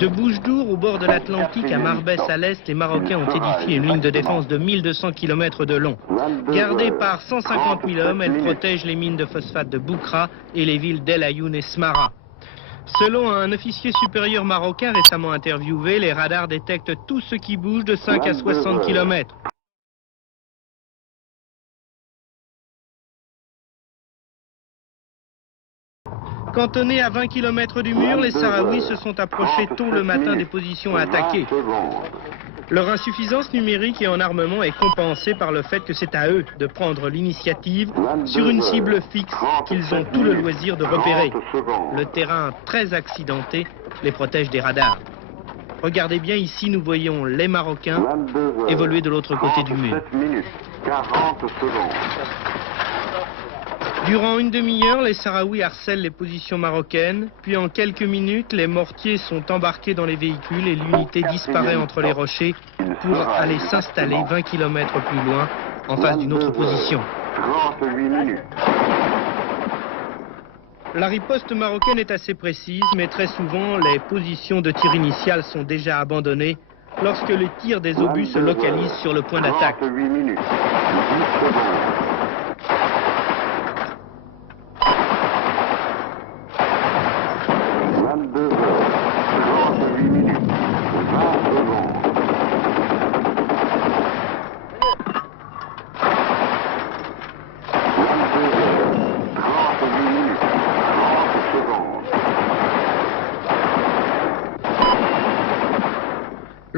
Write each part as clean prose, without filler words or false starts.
De Boujdour, au bord de l'Atlantique, à Marbès à l'est, les Marocains ont édifié une ligne de défense de 1200 km de long. Gardée par 150 000 hommes, elle protège les mines de phosphate de Boukra et les villes d'El Ayoun et Smara. Selon un officier supérieur marocain récemment interviewé, les radars détectent tout ce qui bouge de 5 à 60 km. Cantonnés à 20 km du mur, les Sahraouis se sont approchés tôt le matin des positions à attaquer. Leur insuffisance numérique et en armement est compensée par le fait que c'est à eux de prendre l'initiative sur une cible fixe qu'ils ont tout le loisir de repérer. Le terrain très accidenté les protège des radars. Regardez bien ici, nous voyons les Marocains évoluer de l'autre côté du mur. Durant une demi-heure, les Sahraouis harcèlent les positions marocaines, puis en quelques minutes, les mortiers sont embarqués dans les véhicules et l'unité disparaît entre les rochers pour aller s'installer 20 km plus loin, en face d'une autre position. La riposte marocaine est assez précise, mais très souvent, les positions de tir initial sont déjà abandonnées lorsque le tir des obus se localise sur le point d'attaque.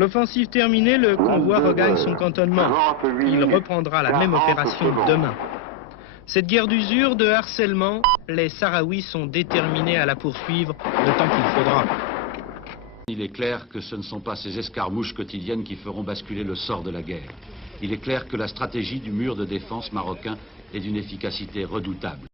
L'offensive terminée, le convoi regagne son cantonnement. Il reprendra la même opération demain. Cette guerre d'usure, de harcèlement, les Sahraouis sont déterminés à la poursuivre le temps qu'il faudra. Il est clair que ce ne sont pas ces escarmouches quotidiennes qui feront basculer le sort de la guerre. Il est clair que la stratégie du mur de défense marocain est d'une efficacité redoutable.